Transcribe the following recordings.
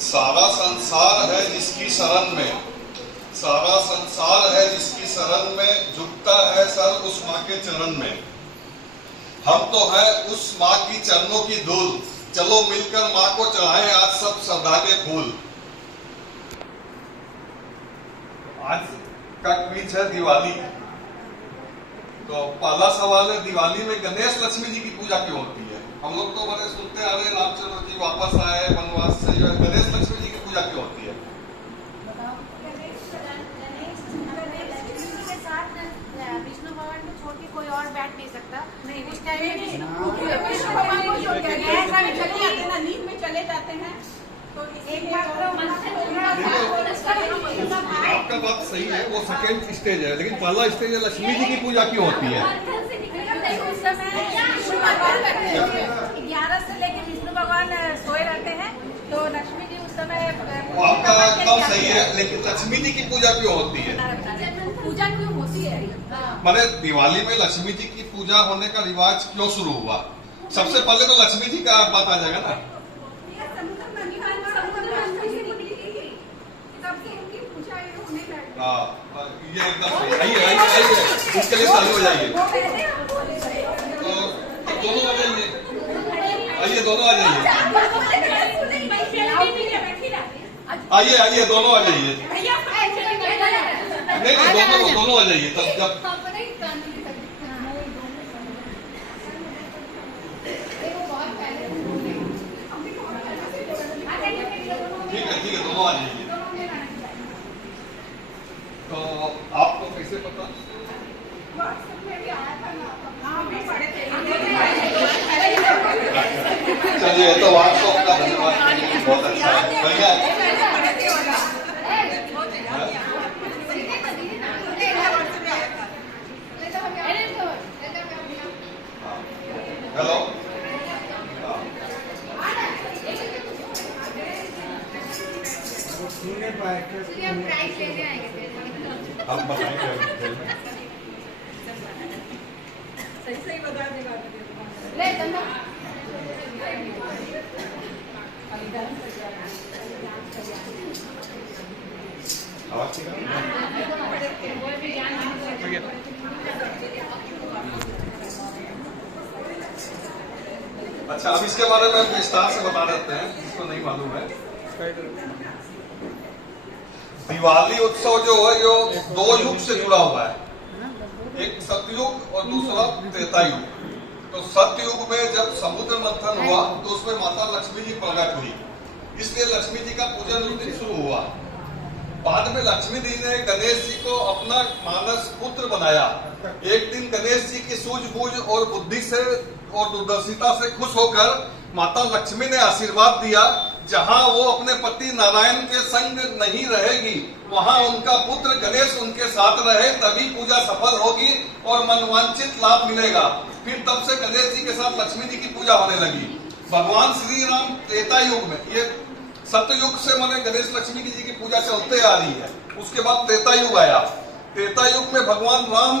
सारा संसार है जिसकी शरण में, सारा संसार है जिसकी शरण में, झुकता है सर उस माँ के चरण में। हम तो है उस माँ की चरणों की धूल, चलो मिलकर माँ को चढ़ाएं आज सब श्रद्धा के फूल। आज का क्विज है दिवाली। तो पहला सवाल है, दिवाली में गणेश लक्ष्मी जी की पूजा क्यों होती है? हम लोग तो बड़े सुनते आ रहे रामचंद्र जी वापस आए वनवास से, जो है गणेश लक्ष्मी जी की पूजा क्यों होती है? विष्णु भगवान को छोड़ के कोई और बैठ नहीं सकता। नहीं उस टाइम विष्णु भगवान को छोड़ के ऐसा नहीं चले जाते ना, नींद में चले जाते हैं। तो एक आपका बात सही है, वो सेकेंड स्टेज है, लेकिन पहला स्टेज है लक्ष्मी जी की पूजा क्यों होती है? उस समय विष्णु भगवान 11 से लेकर विष्णु भगवान सोए रहते हैं, तो लक्ष्मी जी उस समय आपका एकदम सही है, लेकिन लक्ष्मी जी की पूजा क्यों होती है? पूजा क्यों होती है? माने दिवाली में लक्ष्मी जी की पूजा होने का रिवाज क्यों शुरू हुआ? सबसे पहले तो लक्ष्मी जी का बात आ जाएगा ना। ये एकदम सही। आइए आइए आइए, इसके लिए चालू हो जाइए। तो दोनों आ जाइए, आइए दोनों आ जाइए, आइए आइए दोनों आ जाइए। नहीं नहीं, दोनों आ जाइए तब जब ठीक है दोनों आ जाइए। तो आपको कैसे पता? चलिए, तो आपको आपका धन्यवाद, बहुत अच्छा है भैया। हेलो, हम बताएंगे सही बता देगा। अच्छा, अब इसके बारे में विस्तार से बता देते हैं जिसको नहीं मालूम है। दिवाली उत्सव जो है यो 2 युग से जुड़ा हुआ है, एक सतयुग और दूसरा त्रेता युग। तो सतयुग में जब समुद्र मंथन हुआ तो उसमें माता लक्ष्मी जी प्रकट हुई, इसलिए लक्ष्मी जी का पूजन उस दिन शुरू हुआ। बाद में लक्ष्मी जी ने गणेश जी को अपना मानस पुत्र बनाया। एक दिन गणेश जी की सूझबूझ और बुद्धि से और दूरदर्शिता से खुश होकर माता लक्ष्मी ने आशीर्वाद दिया, जहां वो अपने पति नारायण के संग नहीं रहेगी, वहां उनका पुत्र गणेश उनके साथ रहे, तभी पूजा सफल होगी और मनवांछित लाभ मिलेगा। फिर तब से गणेश जी के साथ लक्ष्मी जी की पूजा होने लगी। भगवान श्री राम त्रेता युग में, ये सतयुग से माने गणेश लक्ष्मी जी की पूजा चलते आ रही है। उसके बाद त्रेता युग आया। त्रेता युग में भगवान राम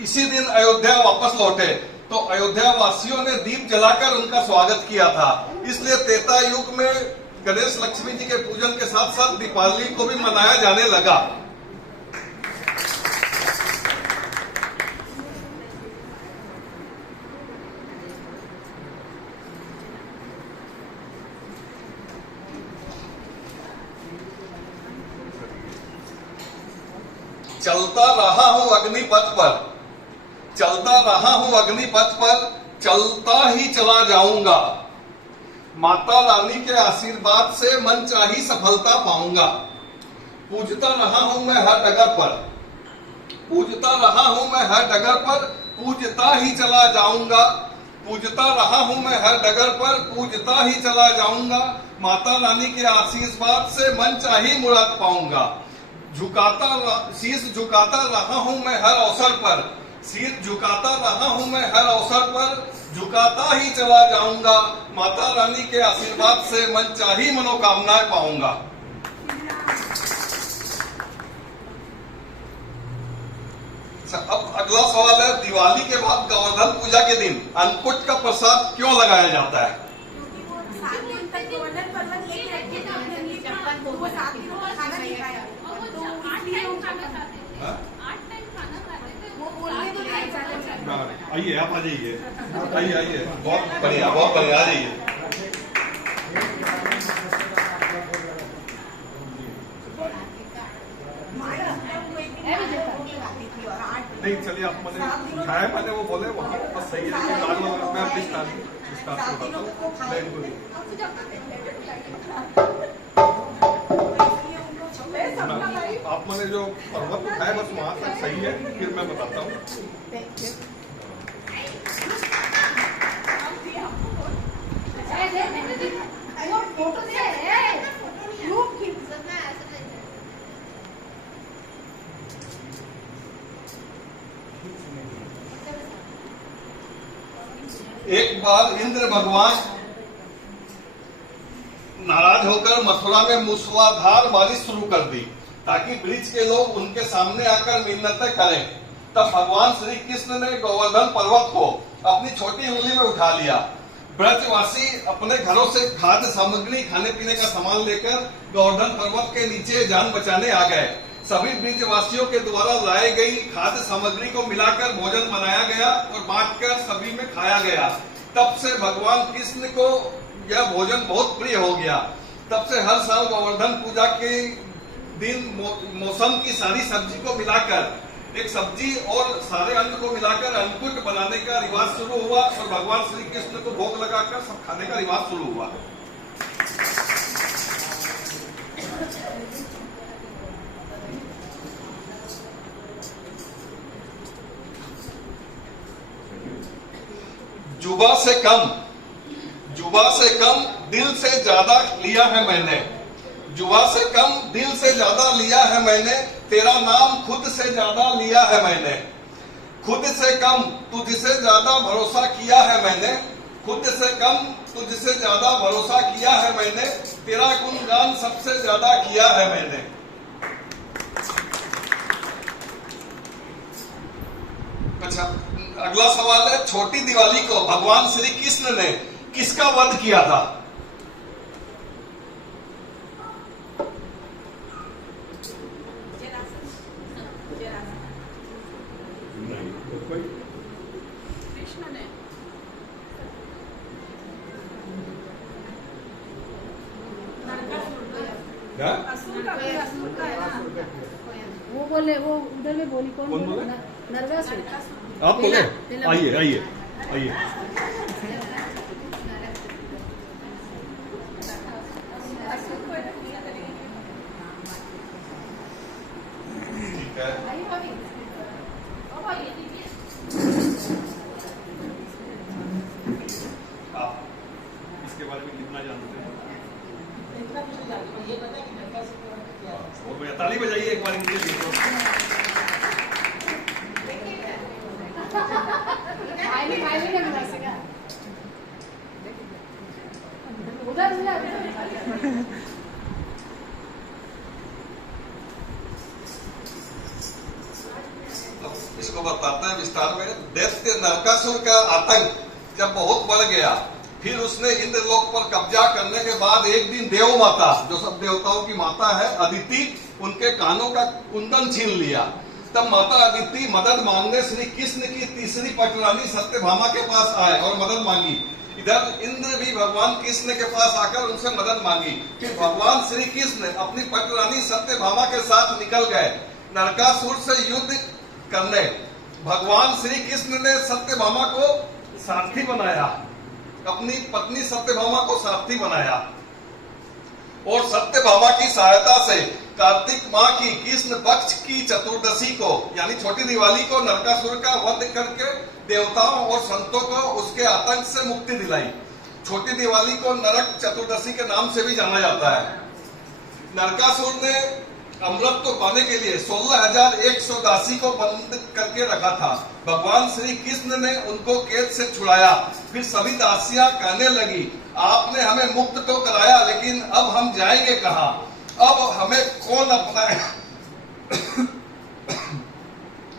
इसी दिन अयोध्या वापस लौटे, तो अयोध्या वासियों ने दीप जलाकर उनका स्वागत किया था। इसलिए त्रेता युग में गणेश लक्ष्मी जी के पूजन के साथ साथ दीपावली को भी मनाया जाने लगा। चलता रहा हूं अग्निपथ पर, चलता रहा हूं अग्निपथ पर, चलता ही चला जाऊंगा। माता रानी के आशीर्वाद से मनचाही सफलता पाऊंगा। पूजता रहा हूं मैं हर डगर पर, पूजता रहा हूं मैं हर डगर पर, पूजता ही चला जाऊंगा। पूजता रहा हूं मैं हर डगर पर, पूजता ही चला जाऊंगा। माता रानी के आशीर्वाद से मनचाही मुराद पाऊंगा। शीश झुकाता रहा हूं मैं हर अवसर पर, शीश झुकाता रहा हूं मैं हर अवसर पर, झुकाता ही चला जाऊंगा। माता रानी के आशीर्वाद से मनचाही मनोकामनाएं पाऊंगा। अब अगला सवाल है, दिवाली के बाद गोवर्धन पूजा के दिन अन्नकूट का प्रसाद क्यों लगाया जाता है? क्योंकि वो 7 दिन तक गोवर्धन पर्वत 7 दिनों में खाना नहीं खाया, तो इसलिए हाँ? 8 टाइम खाना खाते थे वो बोलने तो नहीं चाहते। आइए, आप आ जाइए, आइए आइए, बहुत बढ़िया, बहुत बढ़िया, आ जाइए। नहीं चलिए, आप मैंने खाया, मैंने वो बोले वहाँ बस सही है, लेकिन आज मैं अपनी स्टार्ट करता हूँ। आप मैंने जो पर्वत खाया बस वहाँ तक सही है, फिर मैं बताता हूँ। फोटो से एक बार इंद्र भगवान नाराज होकर मथुरा में मूसलाधार बारिश शुरू कर दी ताकि ब्रिज के लोग उनके सामने आकर मिन्नतें करें। तब भगवान श्री कृष्ण ने गोवर्धन पर्वत को अपनी छोटी उंगली में उठा लिया। ब्रजवासी अपने घरों से खाद्य सामग्री, खाने पीने का सामान लेकर गोवर्धन पर्वत के नीचे जान बचाने आ गए। सभी ब्रजवासियों के द्वारा लाई गई खाद्य सामग्री को मिलाकर भोजन बनाया गया और बांटकर सभी में खाया गया। तब से भगवान कृष्ण को यह भोजन बहुत प्रिय हो गया। तब से हर साल गोवर्धन पूजा के दिन मौसम की सारी सब्जी को मिलाकर एक सब्जी और सारे अन्न को मिलाकर अन्नकूट बनाने का रिवाज शुरू हुआ और भगवान श्री कृष्ण को भोग लगाकर सब खाने का रिवाज शुरू हुआ। जुबा से कम दिल से ज्यादा लिया है मैंने। जुबा से कम दिल से ज्यादा लिया है मैंने, तेरा नाम खुद से ज्यादा लिया है मैंने। खुद से कम तुझसे ज्यादा भरोसा किया है मैंने। खुद से कम तुझसे ज्यादा भरोसा किया है मैंने, तेरा गुणगान सबसे ज्यादा किया है मैंने। अच्छा, अगला सवाल है, छोटी दिवाली को भगवान श्री कृष्ण ने किसका वध किया था? कृष्ण ने असुर का है ना, वो बोले, वो उधर में बोली कौन बोले? नर्वस आप बोले, आइए आइए आइए। ठीक है, आप इसके बारे में कितना जानते हैं? बहुत बढ़िया, ताली बजाइए एक बार इनके लिए। इसको बताते हैं विस्तार में। दैत्य नरकासुर का आतंक जब बहुत बढ़ गया, फिर उसने इंद्रलोक पर कब्जा करने के बाद एक दिन देव माता, जो सब देवताओं की माता है, अदिति, उनके कानों का कुंदन छीन लिया। तब माता अदिति मदद मांगने श्री कृष्ण की तीसरी पटरानी सत्यभामा के पास आए और मदद मांगी। इधर इंद्र भी भगवान कृष्ण के पास आकर उनसे मदद मांगी। फिर भगवान श्री कृष्ण अपनी पटरानी सत्यभामा के साथ निकल गए नरकासुर से युद्ध करने। भगवान श्री कृष्ण ने सत्यभामा को सारथी बनाया, अपनी पत्नी सत्यभामा को सारथी बनाया और सत्यभामा की सहायता से कार्तिक माह की कृष्ण पक्ष की चतुर्दशी को, यानी छोटी दिवाली को, नरकासुर का वध करके देवताओं और संतों को उसके आतंक से मुक्ति दिलाई। छोटी दिवाली को नरक चतुर्दशी के नाम से भी जाना जाता है। नरकासुर ने अमृत पाने के लिए 16,100 दासी को बंद करके रखा था। भगवान श्री कृष्ण ने उनको कैद से छुड़ाया। फिर सभी दासियां कहने लगी, आपने हमें मुक्त तो कराया, लेकिन अब हम जाएंगे कहाँ? अब हमें कौन अपनाएगा?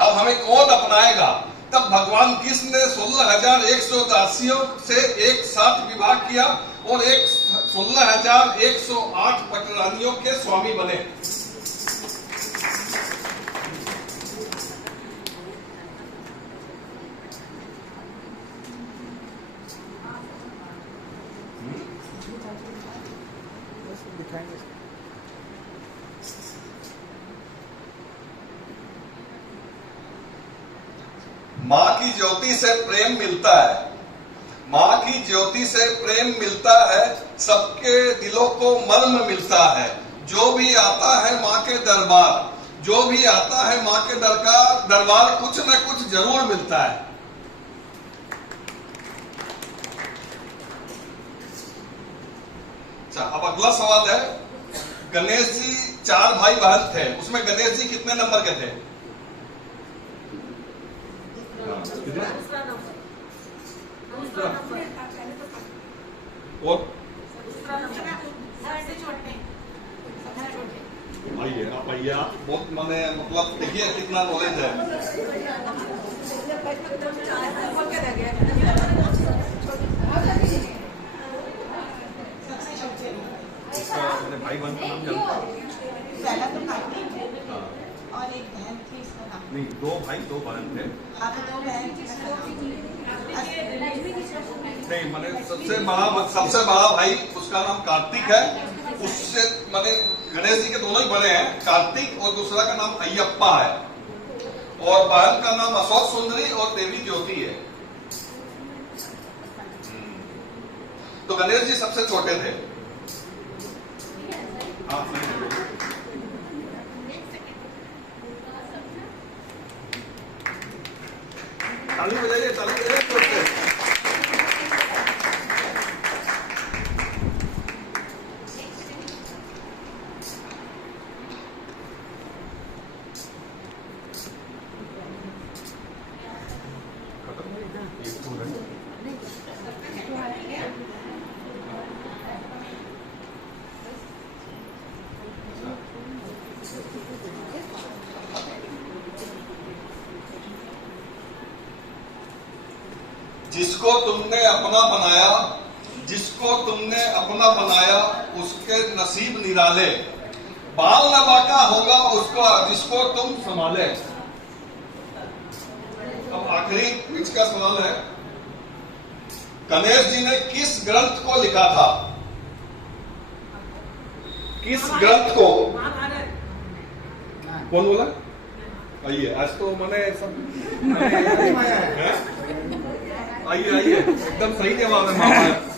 अब हमें कौन अपनाएगा? तब भगवान कृष्ण ने 16,100 दासियों से एक साथ विवाह किया और एक 16,108 पटरानियों के स्वामी बने। मां की ज्योति से प्रेम मिलता है, मां की ज्योति से प्रेम मिलता है, सबके दिलों को मर्म मिलता है। जो भी आता है मां के दरबार, जो भी आता है मां के दरबार, कुछ न कुछ जरूर मिलता है। अच्छा, अब अगला सवाल है, गणेश जी 4 भाई बहन थे, उसमें गणेश जी कितने नंबर के थे? और आइए आप, बहुत माने मतलब देखिए कितना नॉलेज है। अपने भाई बहन का नाम जानते हैं? पहला तो कार्तिक और एक बहन थी, इसका नाम नहीं, 2 भाई 2 बहन थे। हाँ, तो 2 बहन थी। नहीं, मैंने सबसे बड़ा भाई उसका नाम कार्तिक है। उससे मैंने गणेश जी के दोनों ही बड़े हैं, कार्तिक, और दूसरा का नाम अय्यप्पा है, और बहन का नाम अशोक सुंदरी और देवी ज्योति है। तो गणेश जी सबसे छोटे थे। ताली बजाइए, ताली बजाइए। जिसको तुमने अपना बनाया, जिसको तुमने अपना बनाया, उसके नसीब निराले, बाल न बाका होगा उसको जिसको तुम संभाले। अब आखिरी बीच का सवाल है, गणेश जी ने किस ग्रंथ को लिखा था? किस ग्रंथ को? कौन बोला? आइए, आज तो मैंने सब आइए आइए, एकदम सही जवाब है मामा।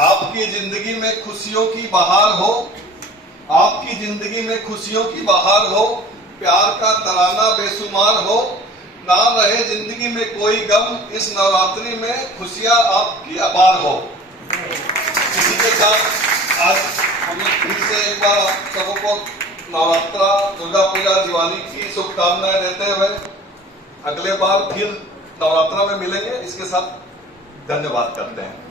आपकी जिंदगी में खुशियों की बहार हो, आपकी जिंदगी में खुशियों की बहार हो, प्यार का तराना बेशुमार हो, ना रहे जिंदगी में कोई गम, इस नवरात्रि में खुशियां आपकी अपार हो। इसी के साथ आज हम लोग फिर से एक बार आप सबको नवरात्रा, दुर्गा पूजा, दिवाली की शुभकामनाएं देते हुए अगले बार फिर नवरात्रा में मिलेंगे। इसके साथ धन्यवाद करते हैं।